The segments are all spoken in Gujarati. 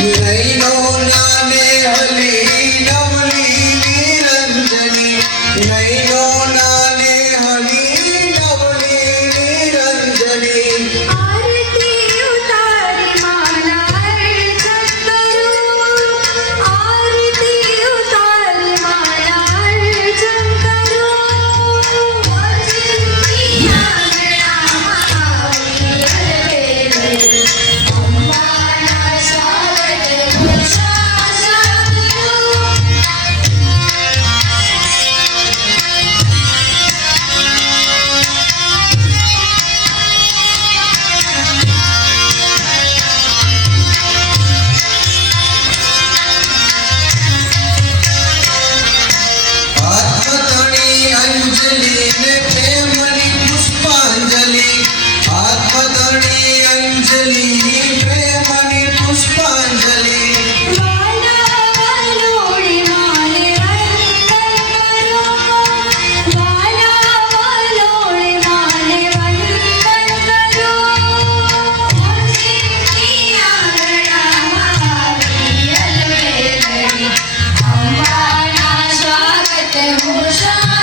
नैनो नाने हली नवली निरंजनी नैनो नाने हली नवली निरंजनी आरती उतारी माला अर्चन करो आरती उतारी माला अर्चन करो वचनती आंगणाમાં અંબાના સ્વાગત ઘોષા કરો आत्मधनी अंजलि ने प्रेमनी पुष्पांजलि आत्मधनी अंजलि प्रेमनी पुष्पांजलि વાલા વાલોડી માને વંદન કરો વાલા વાલોડી માને વંદન કરો વચનતી આંગણામાં અલવેલડી અંબાના સ્વાગત ઘોષા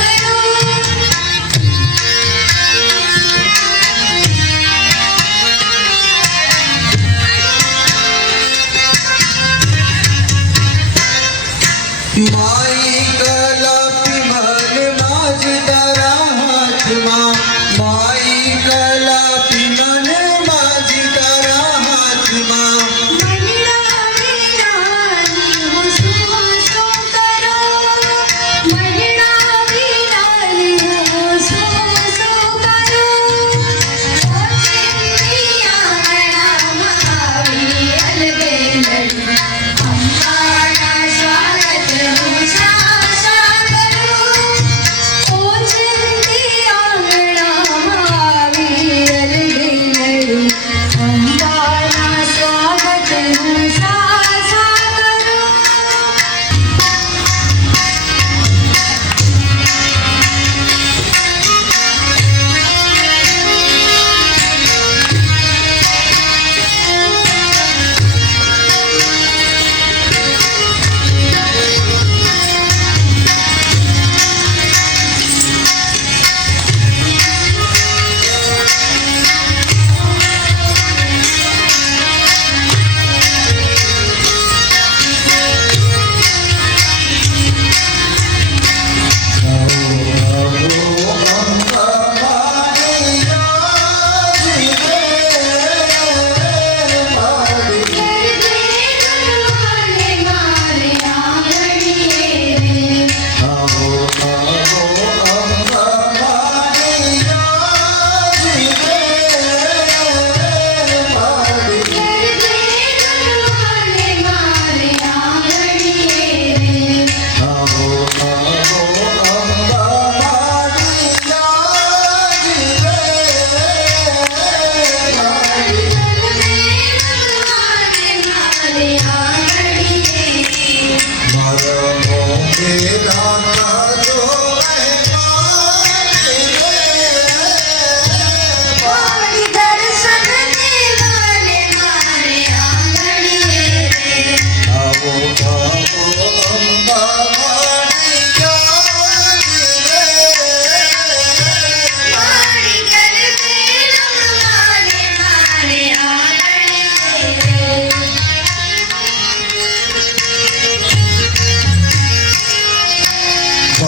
કરો माई कलापी मन माज तारा हाथમાં माई कलापी मन माज तारा हाथમાં મહિના વિનાની હું શું કરો મહિના વિનાની હું શું કરો વચનતી આંગણામાં આવી અલબેલડી અંબાના સ્વાગત ઘોષા કરો વચનતી આંગણામાં આવી અલબેલડી અંબાના સ્વાગત ઘોષા કરો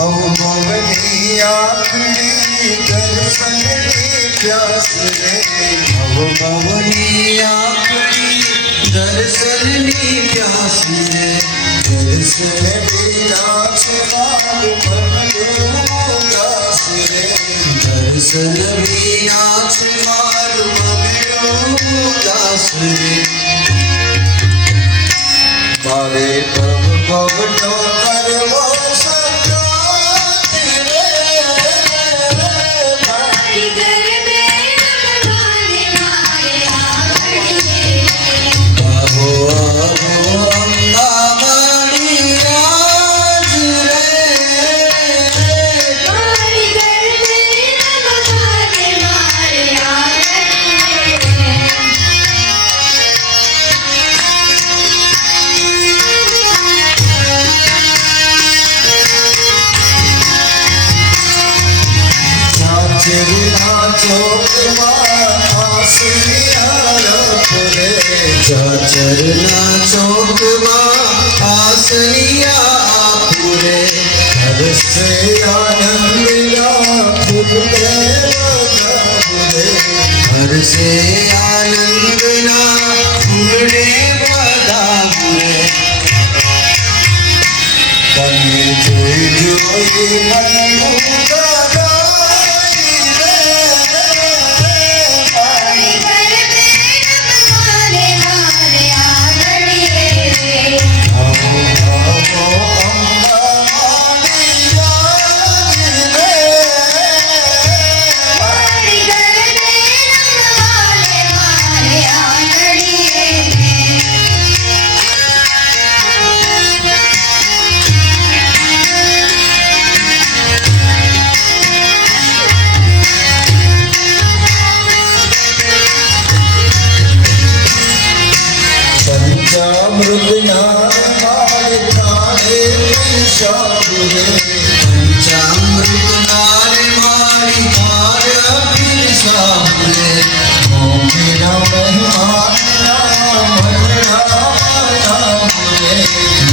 भवभवनी आखड़ी दर्शननी प्यास रे भवभवनी आखड़ी दर्शननी प्यास रे दर्शन बिना छाल मन उदास रे दर्शन बिना छाल मन उदास रे मारे भव नो करवा ચાચરના ચોકમાં આસલિયા પૂરે હરસે આનંદના ફૂલે બધાબુરે હરસે આનંદના ફૂલે બધાબુરે તમે જોઈ જોઈ મનનું ગગાઈ રે મારી ગરબે રમવાને મારે આંગણીએ રે. આવો આવો અંબામાની યાદ રે મારી ગરબે રમવાને મારે આંગણીએ રે. પંચામૃતના મારે પ્રાણે પીરસાવું રે પંચામૃતના રે મારી મારે પીરસાવું રે મોંઘીના મહેમાનના મનડા રે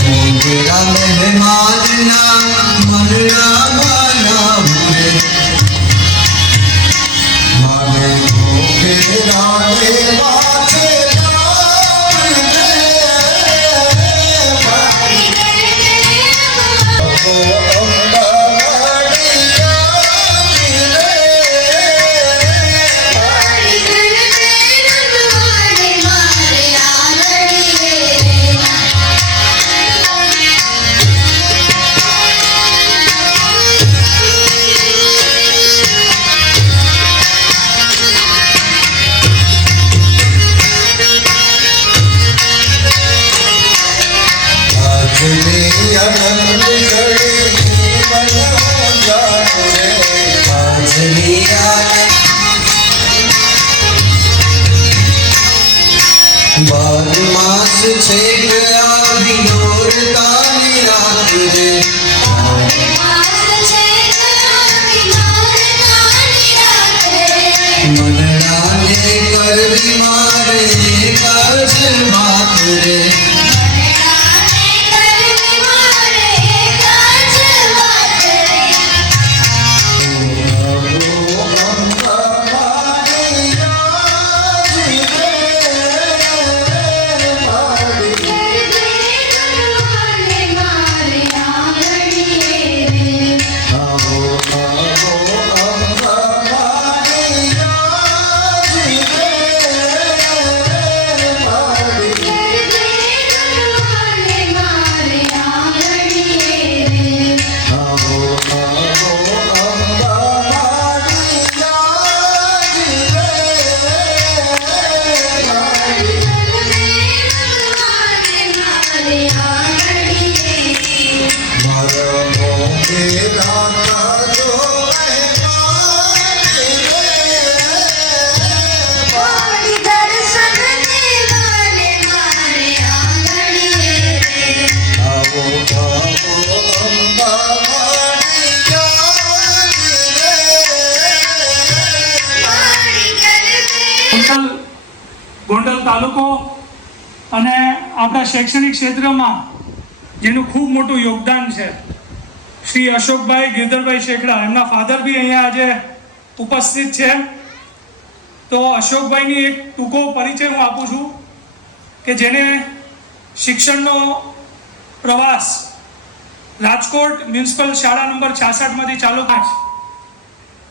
મોંઘીના મહેમાનના મનડા રે મારે ઘોઘેરા રે માથે મારી ગરબે મારી ગરબે રમવાને મારે આંગણીએ રે. આજની અનંત ઘડી મનો જાણો રે આજની બાર માસ છે ગયા વિનોરતાની રાત રે માસ છે તારી મારે તારી રાતે. મનડાને કરવી મારે કાજ વાત રે મનડાને કરવી મારે કાજ વાત રે. ગરબે રમવાને મારે આંગણીએ રે. ગરબે રમવાને મારે આંગણીએ રે. રમવાને મારે આંગણીએ રે. મારી દર્શન દેવાને મારે આંગણીએ રે. મારી ગરબે ગોંડલ તાલુકો અને આપણા શૈક્ષણિક ક્ષેત્રમાં જેનું ખૂબ મોટું યોગદાન છે શ્રી અશોકભાઈ ગિરધરભાઈ શેખડા એમના ફાધર બી અહીંયા આજે ઉપસ્થિત છે. તો અશોકભાઈની એક ટૂંકો પરિચય હું આપું છું કે જેને શિક્ષણનો પ્રવાસ રાજકોટ મ્યુનિસિપલ શાળા નંબર 66માંથી ચાલુ થાય છે.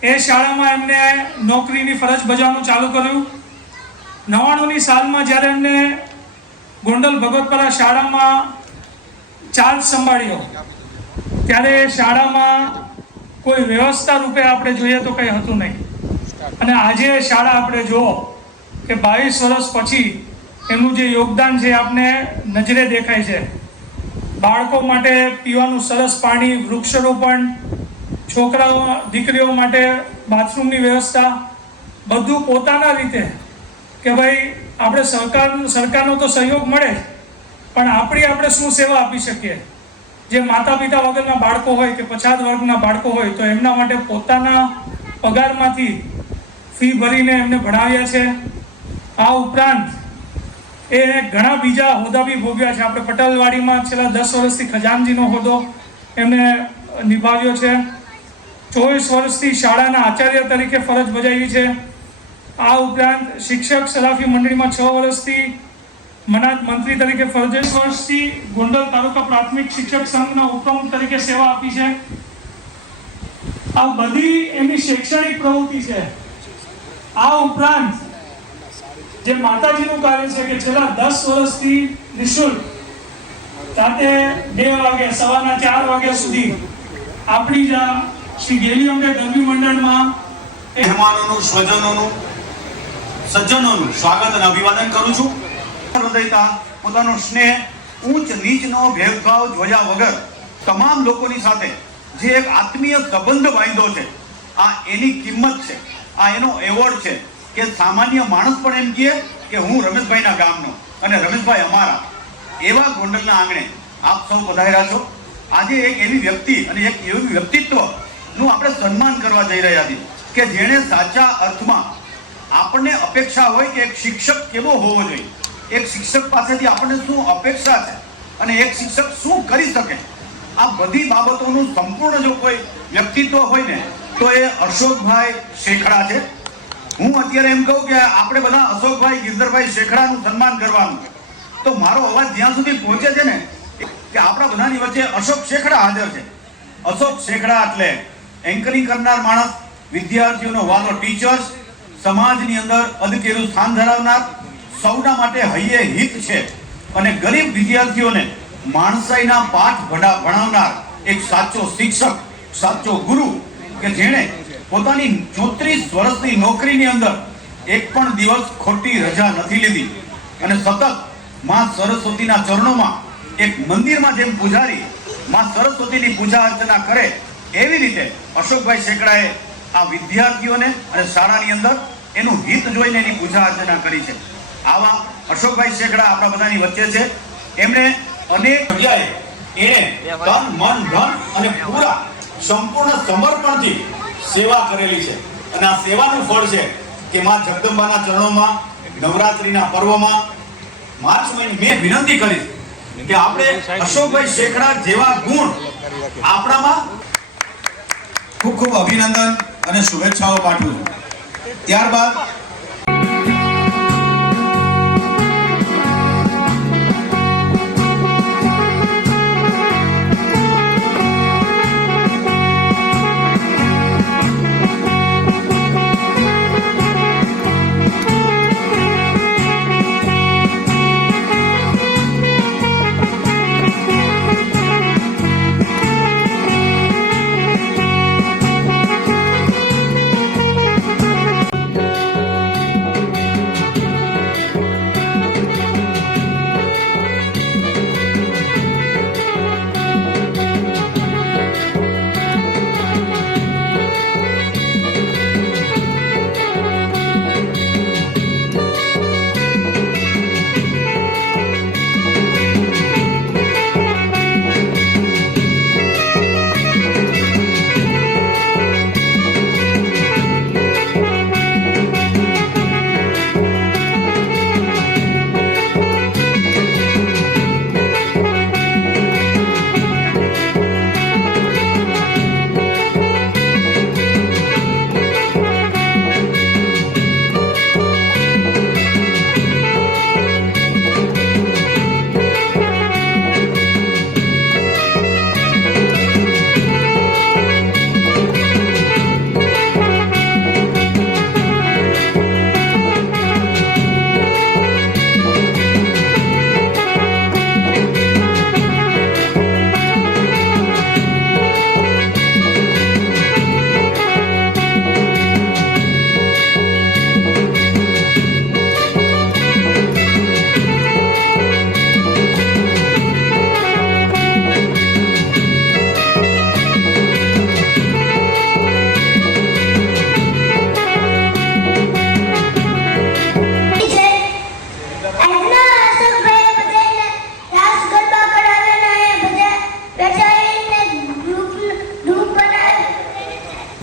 એ શાળામાં એમને નોકરીની ફરજ બજાવવાનું ચાલુ કર્યું. 99ની સાલમાં જ્યારે એમને ગોંડલ ભગવતપરા શાળામાં ચાર્જ સંભાળ્યો ત્યારે શાળામાં કોઈ વ્યવસ્થા રૂપે આપણે જોઈએ તો કંઈ હતું નહીં. અને આજે શાળા આપણે જુઓ કે 22 વર્ષ પછી એમનું જે યોગદાન છે આપને નજરે દેખાય છે. બાળકો માટે પીવાનું સરસ પાણી, વૃક્ષારોપણ, છોકરાઓ દીકરીઓ માટે બાથરૂમની વ્યવસ્થા, બધું પોતાના રીતે કે ભાઈ આપણે સરકારનો તો સહયોગ મળે જ, પણ આપણે શું સેવા આપી શકીએ. જે માતા પિતા વગરના બાળકો હોય કે પછાત વર્ગના બાળકો હોય તો એમના માટે પોતાના પગારમાંથી ફી ભરીને એમને ભણાવ્યા છે. આ ઉપરાંત એ ઘણા બીજા હોદ્દા બી ભોગ્યા છે. આપણે પટેલવાડીમાં છેલ્લા 10 વર્ષથી ખજાનજીનો હોદ્દો એમને નિભાવ્યો છે. 24 વર્ષથી શાળાના આચાર્ય તરીકે ફરજ બજાવી છે. આ ઉપરાંત શિક્ષક સલાફી મંડળીમાં 6 વર્ષથી મનાત મંત્રી તરીકે ફરજ, 20 વર્ષથી ગોંડલ તાલુકા પ્રાથમિક શિક્ષક સંઘના ઉપપ્રમુખ તરીકે સેવા આપી છે. આ બધી એમની શૈક્ષણિક પ્રવૃત્તિ છે. આ ઉપરાંત જે માતાજીનું કાર્ય છે કે છેલ્લા 10 વર્ષથી નિઃશુલ્ક રાતે 2 વાગે સવારના 4 વાગ્યા સુધી આપણી જ શ્રી ગેલી અંબે ગરબી મંડળમાં મહેમાનોનું, સ્વજનોનું, સજ્જનોનું સ્વાગત અને અભિવાદન કરું છું. હૃદયતા પોતાનો સ્નેહ ઊંચ નીચનો ભેદભાવ જોયા વગર તમામ લોકોની સાથે જે એક આત્મીય સંબંધ બાંધ્યો છે, આ એની કિંમત છે. આ એનો એવોર્ડ છે કે સામાન્ય માણસ પણ એમ કહે કે હું રમેશભાઈના ગામનો અને રમેશભાઈ અમારા. એવા ગોંડલના આંગણે આપ સૌ પધાર્યા છો. આજે એક એવી વ્યક્તિ અને એક એવું વ્યક્તિત્વનું આપણે સન્માન કરવા જઈ રહ્યા છીએ કે જેણે સાચા અર્થમાં આપણને અપેક્ષા હોય કે એક શિક્ષક કેવો હોવો જોઈએ, એક શિક્ષક પાસેથી આપણને શું અપેક્ષા છે અને એક શિક્ષક શું કરી શકે, આ બધી બાબતોનું સંપૂર્ણ જો કોઈ વ્યક્તિત્વ હોય ને તો એ અશોકભાઈ શેખડા છે. હું અત્યારે એમ કહું કે આપણે બધા અશોકભાઈ ગિરધરભાઈ શેખડાનું સન્માન કરવાનું, તો મારો અવાજ જ્યાં સુધી પહોંચે છે ને કે આપણા બધાની વચ્ચે અશોક શેખડા હાજર છે. અશોક શેખડા એટલે એન્કરિંગ કરનાર માણસ, વિદ્યાર્થીઓનો વાલો ટીચર્સ, સમાજની અંદર અદકેરું સ્થાન ધરાવનાર, સૌના માટે હૈયે હિત છે અને ગરીબ વિદ્યાર્થીઓને માણસાઈના પાઠ ભણાવનાર એક સાચો શિક્ષક, સાચો ગુરુ કે જેણે પોતાની 34 વર્ષની નોકરીની અંદર એક પણ દિવસ ખોટી રજા નથી લીધી અને સતત માં સરસ્વતીના ચરણોમાં એક મંદિરમાં જેમ પૂજારી માં સરસ્વતીની પૂજા અર્ચના કરે એવી રીતે અશોકભાઈ શેખડાએ આ વિદ્યાર્થીઓને અને શાળાની અંદર એનું હિત જોઈને એની પૂજા અર્ચના કરી છે. આવા અશોકભાઈ શેખડા આપણા બધાની વચ્ચે છે. એમણે અનેક જગ્યાએ એને તન, મન, ધન અને પૂરા સંપૂર્ણ સમર્પણથી સેવા કરેલી છે અને આ સેવાનું ફળ છે કે માં જગદંબાના ચરણોમાં નવરાત્રિના પર્વમાં માર્ચ મહિને મેં વિનંતી કરી કે આપણે અશોકભાઈ શેખડા જેવા ગુણ આપણામાં. ખૂબ ખૂબ અભિનંદન અને શુભેચ્છાઓ પાઠવું છું. ત્યારબાદ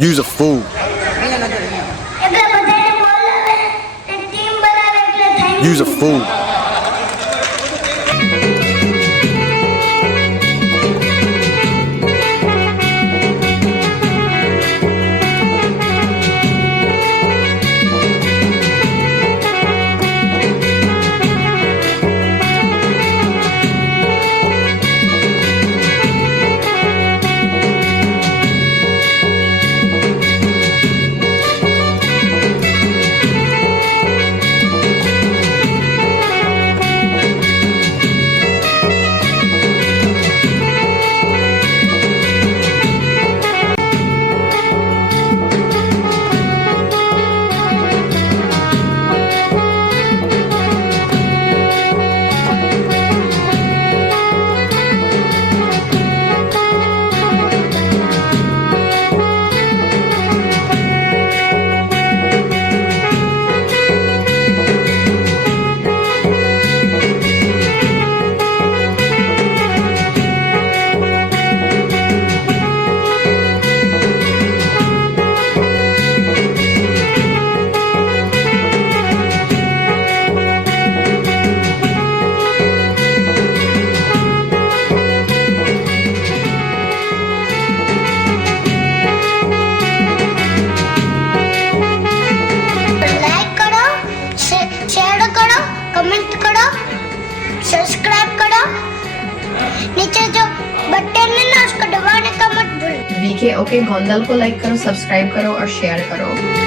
You's a fool. You's a fool. नीचे जो बटन है ना उसको दबाने का मत भूल। वीके ओके गोंदल को लाइक करो, सब्सक्राइब करो और शेयर करो।